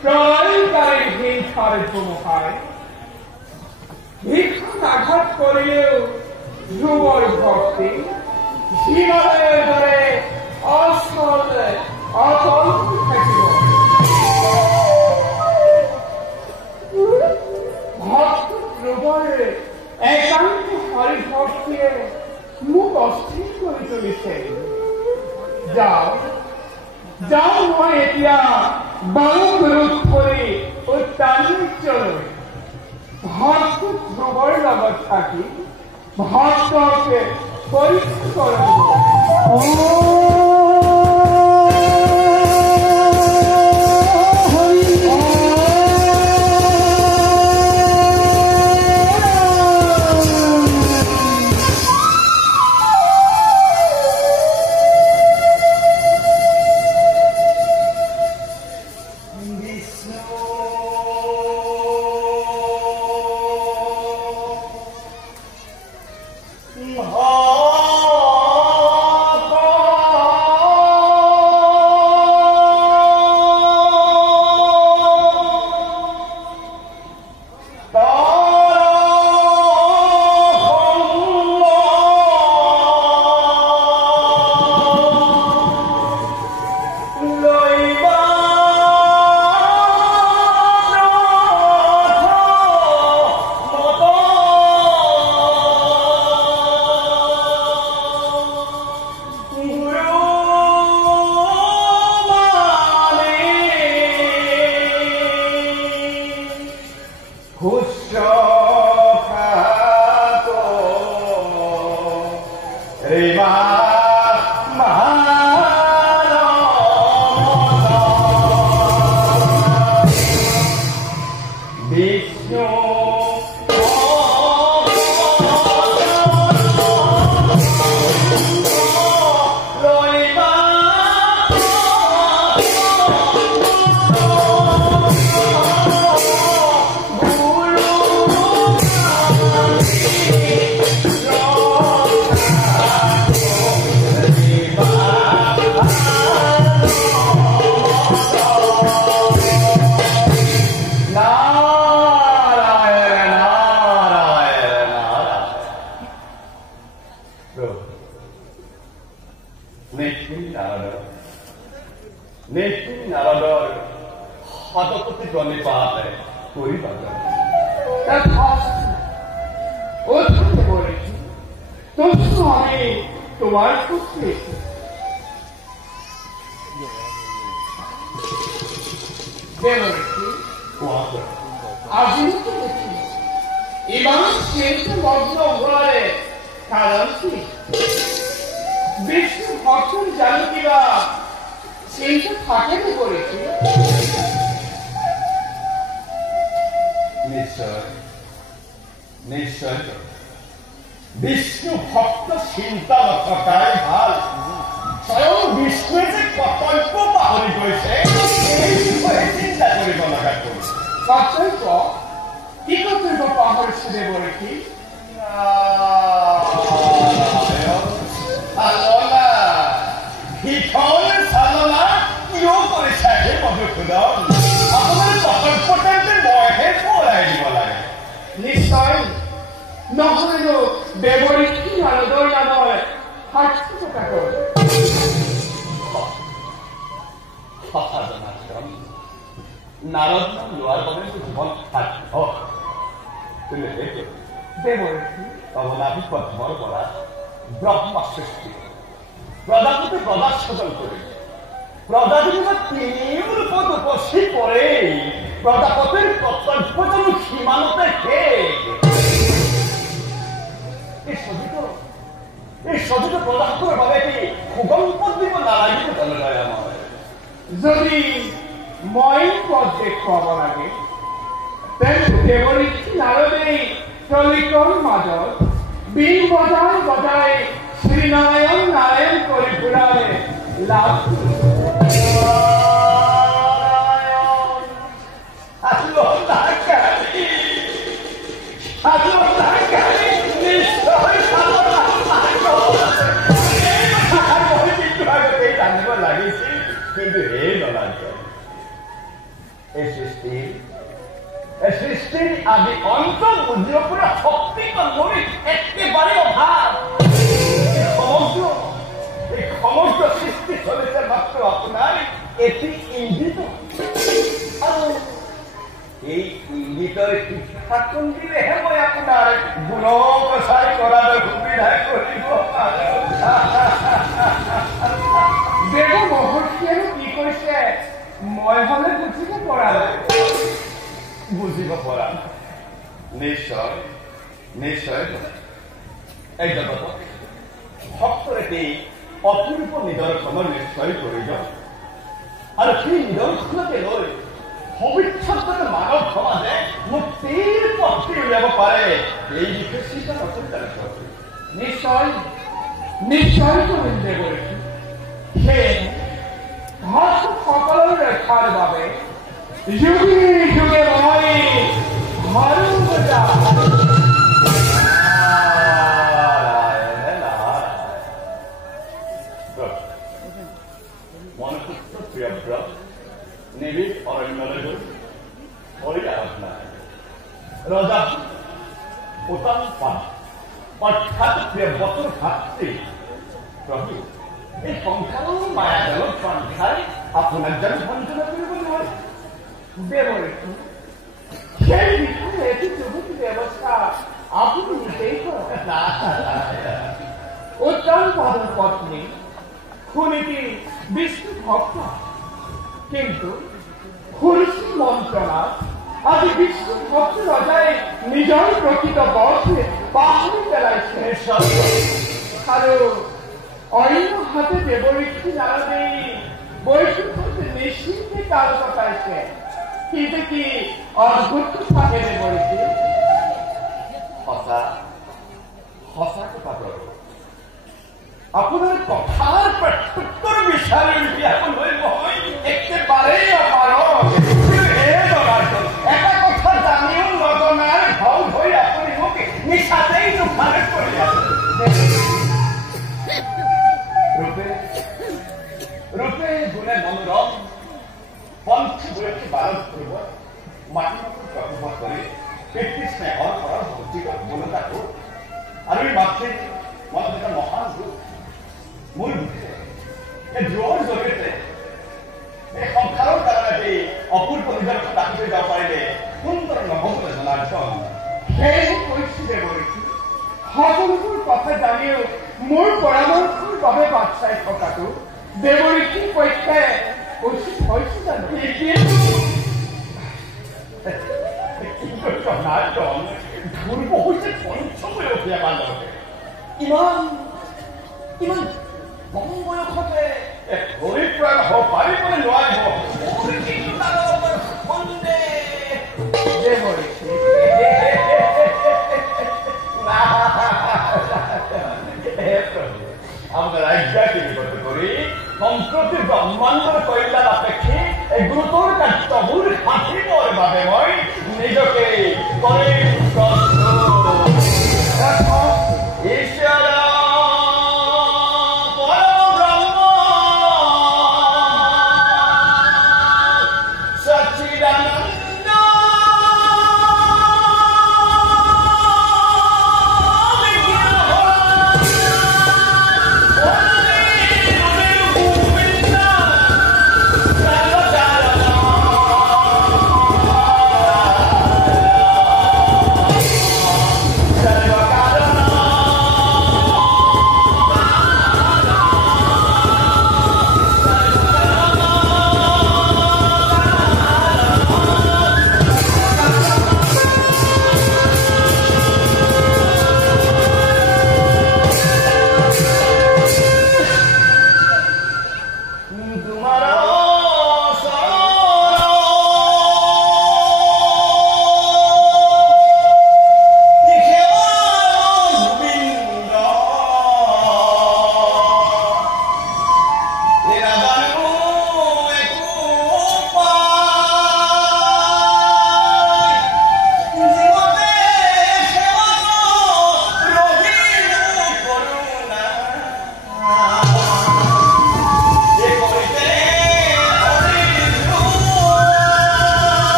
প্রলয়কারী হিংসার ধুমুহায় ভিক্ষুক আঘাত করিলেও ধ্রুবর ভক্তি হিমালয়ের ধরে অসল অচল থাকিব। ভক্ত ধ্রুবর একান্ত হরিভক্তিয়ে মুখ অস্থির করে তুলিছে। যাও যাও মই এতিয়া বালক রূপ করে উত্তান্বিত ভক্ত ধ্রুবর লগত থাকি ভক্তকে পরীক্ষা করব। যদি মই পথ দেখুৱাব লাগে তেন্তে দেৱৰীক্ষী নাৰদেই টলিকৰ মাজত বিন বজাই বজাই শ্ৰীনাৰায়ণ নাৰায়ণ কৰি ঘূৰালে লাভ সৃষ্টিৰ আদি অন্ত বুজিব পৰা শক্তি কমৰি একেবাৰে অভাৱ। এই সমগ্ৰ সৃষ্টি চলিছে মাত্ৰ আপোনাৰ এটি ইংগিত, আৰু এই ইংগিতৰ শিক্ষাকণ দিলেহে মই আপোনাৰ গুণ প্ৰচাৰ কৰাৰ সুবিধা কৰিব পাৰো। দেৱ মহৰ্ষিয়ে কি কৈছে মই হলে বুজিব পৰা নাই। বুজিব পৰা নিশ্চয় নিশ্চয় এই জগতত ভক্তৰ এটি অপূৰ্ব নিদৰ্শনৰ নিশ্চয় প্ৰয়োজন, আৰু সেই নিদৰ্শনকে লৈ ভৱিষ্যতৰ মানৱ সমাজে মুক্তিৰ পথটি উলিয়াব পাৰে এই বিষয়ে চিন্তা নকৰিব। নিশ্চয় নিশ্চয় কৰিম দেৱৰীষি। সেয়ে ভক্তসকলৰ ৰক্ষাৰ বাবে যুগে যুগে মই ঝাৰু বজাওঁ। মনপুত্ৰ প্ৰিয়ব্ৰত নিবিড় অৰণ্যলৈ গৈ হৰি আৰাধনা ৰজা উত্তম পাঠ অৰ্থাৎ প্ৰিয়ব্ৰতৰ ভাতৃ প্ৰভু এই সংসাৰৰ মায়াজালত বান্ধাই আপোনাক যেন বঞ্চনা কৰিব নোৱাৰে। দেৱৰীষি সেই বিষয়ে এটি যুগুত ব্যৱস্থা আপুনি নিজেই কৰক। উত্তম পাদৰ পত্নী সুনীতি বিষ্ণু ভক্ত, কিন্তু সুৰুচি মন্ত্ৰণাত আজি বিষ্ণু ভক্ত ৰজাই নিজৰ প্ৰকৃত পথ পাহৰি পেলাইছে, আৰু অন্য হাতে দেৱৰীষি নাৰদেই বৈকুণ্ঠত নিশ্চিন্তে কাল কটাইছে। কিন্তু কি অদ্ভুত থাকে দেৱৰীষি। সঁচা সঁচা কথা প্ৰভু, আপোনাৰ কথাৰ প্ৰত্যুত্তৰ বিচাৰি উলিয়াবলৈ মই একেবাৰেই অপাৰগ। এটা কথা জানিও নজনাৰ ভাও হৈ আপুনি মোক নিচাতেই দোষাৰোপ কৰি আছে। ৰূপে গুণে মনোৰম পন্থ বয়সী বাৰত কৰিব মাটি প্ৰভাৱ কৰি ব্যক্তি স্নেহৰ পৰা ভক্তি মনতাটো আৰু এই মাতৃ মনত এটা মহান ৰূপ মোৰ মুখে এই ধ্ৰুৱৰ জৰিয়তে এই সংসাৰৰ কাৰণে অপূৰ্ব নিদৰ্শন দাখি হৈ যাব পাৰিলে সুন্দৰ নহ'বলৈ জনাৰ্দন। সেয়েহে কৈছো দেৱৰীষি, সকলোবোৰ কথা জানিও মোৰ পৰামৰ্শৰ বাবে বাট চাই থকাটো দেৱৰীষিৰ পক্ষে উচিত হৈছে জানো? জনাৰ্দন ধ্ৰুৱ হৈছে পঞ্চমবয়সীয়া বালক। ইমান ইমান কম বয়সতে পৰিত্ৰাণ হ'ব পাৰিবলৈ নোৱাৰিব। আপনাৰ আজ্ঞাকে বিগত কৰি সম্প্ৰতি ব্ৰহ্মাণ্ডৰ কল্যাণ আপেক্ষে এই গুৰুতৰ কাৰ্যবোৰ সাধিবৰ বাবে মই নিজকে কৰিম ঈশ্বৰ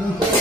নিজে